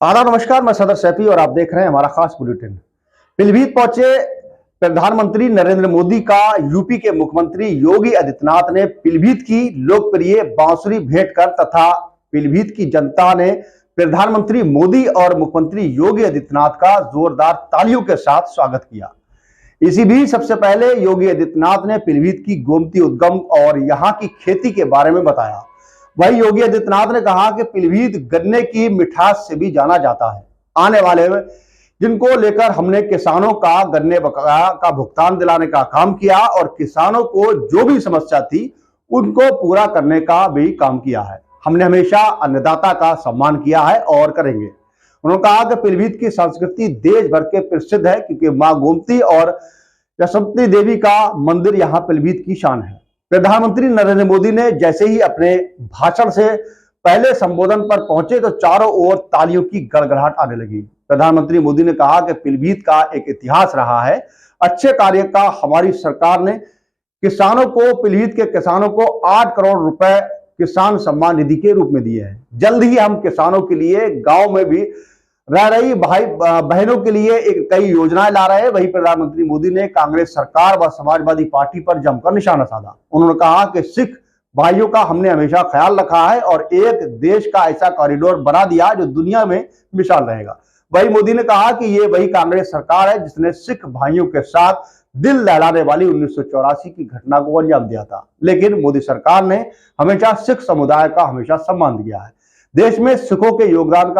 आदाब नमस्कार, मैं सदर सैफी और आप देख रहे हैं हमारा खास बुलेटिन। पीलीभीत पहुंचे प्रधानमंत्री नरेंद्र मोदी का यूपी के मुख्यमंत्री योगी आदित्यनाथ ने पीलीभीत की लोकप्रिय बांसुरी भेंट कर तथा पीलीभीत की जनता ने प्रधानमंत्री मोदी और मुख्यमंत्री योगी आदित्यनाथ का जोरदार तालियों के साथ स्वागत किया। इसी बीच सबसे पहले योगी आदित्यनाथ ने पीलीभीत की गोमती उद्गम और यहाँ की खेती के बारे में बताया। वही योगी आदित्यनाथ ने कहा कि पीलीभीत गन्ने की मिठास से भी जाना जाता है। आने वाले जिनको लेकर हमने किसानों का गन्ने बकाया का भुगतान दिलाने का काम किया और किसानों को जो भी समस्या थी उनको पूरा करने का भी काम किया है। हमने हमेशा अन्नदाता का सम्मान किया है और करेंगे। उन्होंने कहा कि पीलीभीत की संस्कृति देश भर के प्रसिद्ध है क्योंकि मां गोमती और यशोमती देवी का मंदिर यहाँ पीलीभीत की शान है। प्रधानमंत्री नरेंद्र मोदी ने जैसे ही अपने भाषण से पहले संबोधन पर पहुंचे तो चारों ओर तालियों की गड़गड़ाहट आने लगी। प्रधानमंत्री मोदी ने कहा कि पीलीभीत का एक इतिहास रहा है। अच्छे कार्य का हमारी सरकार ने किसानों को, पीलीभीत के किसानों को 8 करोड़ रुपए किसान सम्मान निधि के रूप में दिए हैं। जल्द ही हम किसानों के लिए गांव में भी रह रही भाई बहनों के लिए कई योजनाएं ला रहे हैं। वही प्रधानमंत्री मोदी ने कांग्रेस सरकार व समाजवादी पार्टी पर जमकर निशाना साधा। उन्होंने कहा कि सिख भाइयों का हमने हमेशा ख्याल रखा है और एक देश का ऐसा कॉरिडोर बना दिया जो दुनिया में मिसाल रहेगा। वही मोदी ने कहा कि ये वही कांग्रेस सरकार है जिसने सिख भाइयों के साथ दिल दहलाने वाली 1984 की घटना को अंजाम दिया था। लेकिन मोदी सरकार ने हमेशा सिख समुदाय का हमेशा सम्मान दिया है। देश में सिखों के योगदान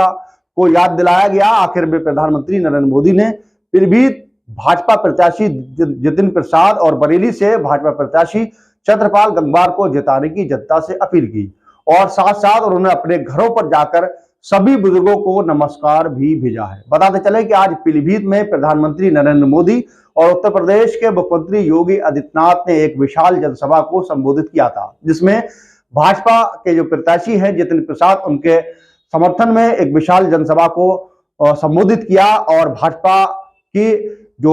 को याद दिलाया गया। आखिर में प्रधानमंत्री नरेंद्र मोदी ने पीलीभीत भाजपा प्रत्याशी जितिन प्रसाद और बरेली से भाजपा प्रत्याशी छत्रपाल गंगवार को जिताने की जनता से अपील की और साथ साथ उन्होंने अपने घरों पर जाकर सभी बुजुर्गों को नमस्कार भी भेजा है। बताते चले कि आज पीलीभीत में प्रधानमंत्री नरेंद्र मोदी और उत्तर प्रदेश के मुख्यमंत्री योगी आदित्यनाथ ने एक विशाल जनसभा को संबोधित किया था, जिसमें भाजपा के जो प्रत्याशी हैं जितिन प्रसाद, उनके समर्थन में एक विशाल जनसभा को संबोधित किया और भाजपा की जो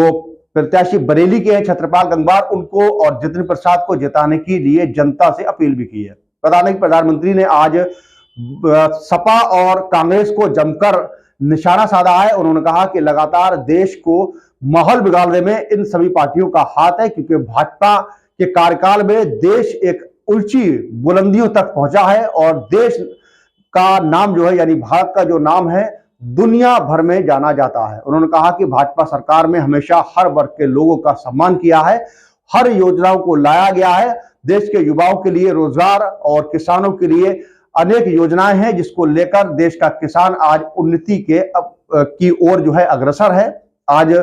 प्रत्याशी बरेली के हैं छत्रपाल गंगवार, उनको और जितिन प्रसाद को जिताने के लिए जनता से अपील भी की है। बता दें कि प्रधानमंत्री ने आज सपा और कांग्रेस को जमकर निशाना साधा है। उन्होंने कहा कि लगातार देश को माहौल बिगाड़ने में इन सभी पार्टियों का हाथ है क्योंकि भाजपा के कार्यकाल में देश एक ऊंची बुलंदियों तक पहुंचा है और देश का नाम जो है यानी भारत का जो नाम है दुनिया भर में जाना जाता है। उन्होंने कहा कि भाजपा सरकार में हमेशा हर वर्ग के लोगों का सम्मान किया है, हर योजनाओं को लाया गया है। देश के युवाओं के लिए रोजगार और किसानों के लिए अनेक योजनाएं हैं जिसको लेकर देश का किसान आज उन्नति की ओर जो है अग्रसर है। आज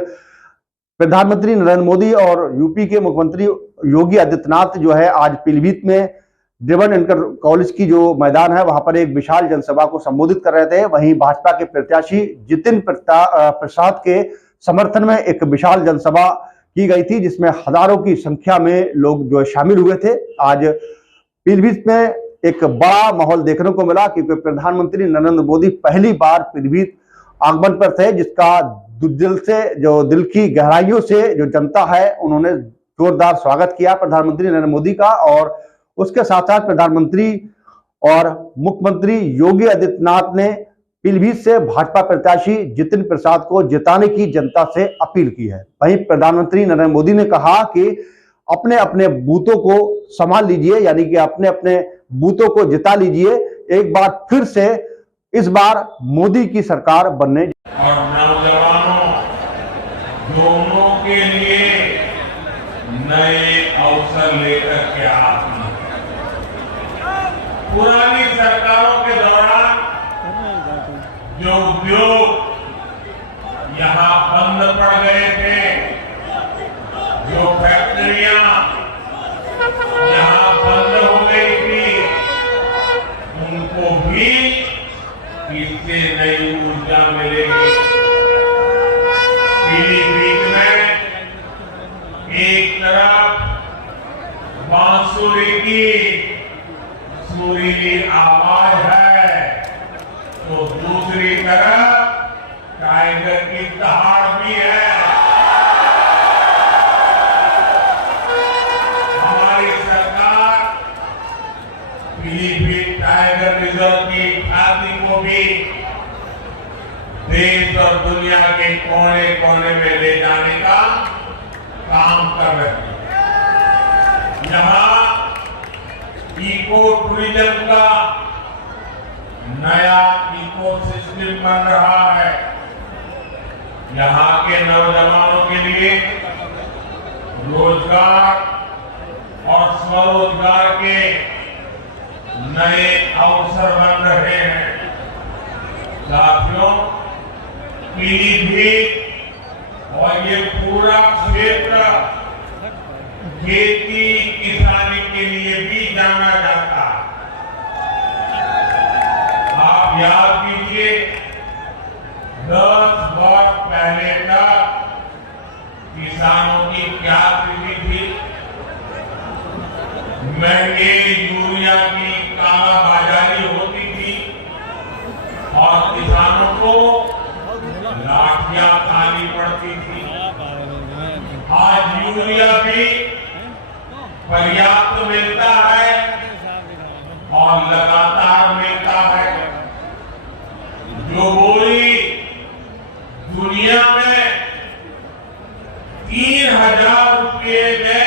प्रधानमंत्री नरेंद्र मोदी और यूपी के मुख्यमंत्री योगी आदित्यनाथ जो है आज पीलीभीत में ड्रिवन इंटर कॉलेज की जो मैदान है वहां पर एक विशाल जनसभा को संबोधित कर रहे थे। वहीं भाजपा के प्रत्याशी जितिन प्रसाद के समर्थन में एक विशाल जनसभा की गई थी जिसमें हजारों की संख्या में लोग जो शामिल हुए थे। आज पीलीभीत में एक बड़ा माहौल देखने को मिला क्योंकि प्रधानमंत्री नरेंद्र मोदी पहली बार पीलीभीत आगमन पर थे, जिसका दिल की गहराइयों से जो जनता है उन्होंने जोरदार स्वागत किया प्रधानमंत्री नरेंद्र मोदी का। और उसके साथ साथ प्रधानमंत्री और मुख्यमंत्री योगी आदित्यनाथ ने पीलीभीत से भाजपा प्रत्याशी जितिन प्रसाद को जिताने की जनता से अपील की है। वहीं प्रधानमंत्री नरेंद्र मोदी ने कहा कि अपने अपने बूथों को संभाल लीजिए, यानी कि अपने अपने बूथों को जिता लीजिए। एक बार फिर से इस बार मोदी की सरकार बनने और नौजवानों दोनों के लिए नए अवसर लेकर के आती है। पुरानी सरकारों के दौरान जो उद्योग यहाँ बंद पड़ गए थे, जो फैक्ट्रियां यहाँ बंद हो गई थी, उनको भी इससे नई ऊर्जा मिलेगी। पीलीभीत में एक तरफ बांसुरी की सुरीली आवाज है तो दूसरी तरफ टाइगर की दहाड़ भी है। हमारी सरकार पीलीभीत टाइगर रिजर्व की ख्याति को भी देश और दुनिया के कोने कोने में ले जाने का काम कर रहे हैं। यहाँ इको टूरिज्म का नया इको सिस्टम बन रहा है। यहाँ के नौजवानों के लिए रोजगार और स्वरोजगार के नए अवसर बन रहे हैं। साथियों, पीलीभीत और ये पूरा क्षेत्र खेती किसानी के लिए भी जाना जाता है। आप याद कीजिए, 10 वर्ष पहले तक किसानों की क्या स्थिति थी। महंगे यूरिया की कालाबाजारी होती थी और किसानों को लाठियां खानी पड़ती थी। आज यूरिया भी पर्याप्त मिलता है और लगातार मिलता है। जो बोरी दुनिया में 3000 रुपये में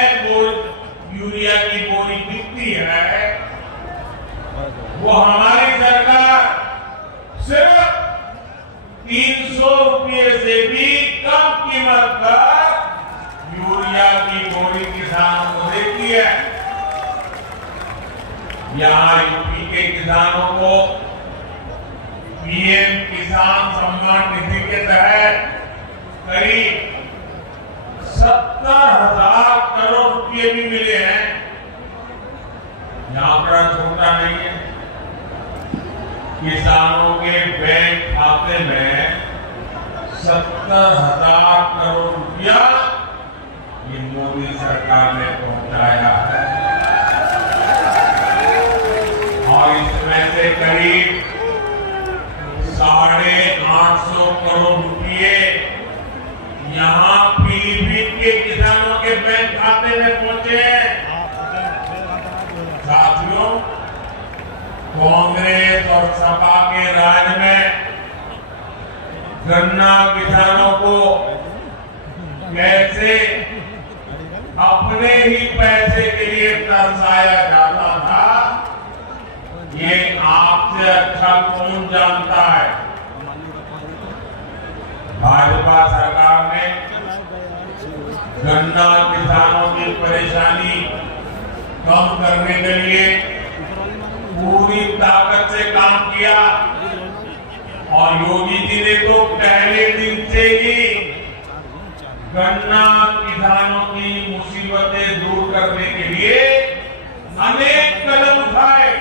यूरिया की बोरी बिकती है, वो हमारी सरकार सिर्फ 300 रुपये से भी कम कीमत पर यूरिया की बोरी किसानों को देती है। यहाँ यूपी के किसानों को पीएम किसान सम्मान निधि के तहत करीब 70,000 करोड़ रुपये भी मिले हैं। यहाँ पर छोटा नहीं है। किसानों के बैंक खाते में 70,000 करोड़ रुपया ये मोदी सरकार ने पहुंचाया है और इसमें से करीब 850 करोड़ रुपये यहाँ पीलीभीत के किसानों के बैंक खाते में पहुंचे हैं। साथियों, कांग्रेस और सपा के राज में गन्ना किसानों को कैसे अपने ही पैसे के लिए तरसाया जाता था, ये आपसे अच्छा कौन जानता है। भाजपा सरकार ने गन्ना किसानों की परेशानी कम करने के लिए पूरी ताकत से काम किया और योगी जी ने तो पहले दिन से ही गन्ना किसानों की मुसीबतें दूर करने के लिए अनेक कदम उठाए।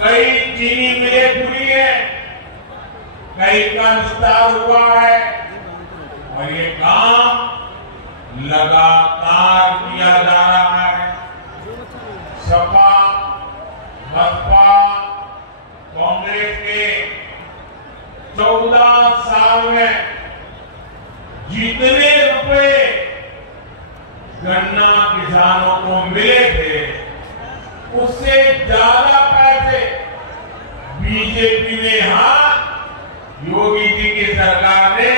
कई चीनी मिलें खुली है, कई का विस्तार हुआ है और ये काम लगातार किया जा रहा है। सपा, बसपा, कांग्रेस के 14 साल में जितने रुपए गन्ना किसानों को मिले थे, उससे ज्यादा पैसे बीजेपी ने योगी जी की सरकार ने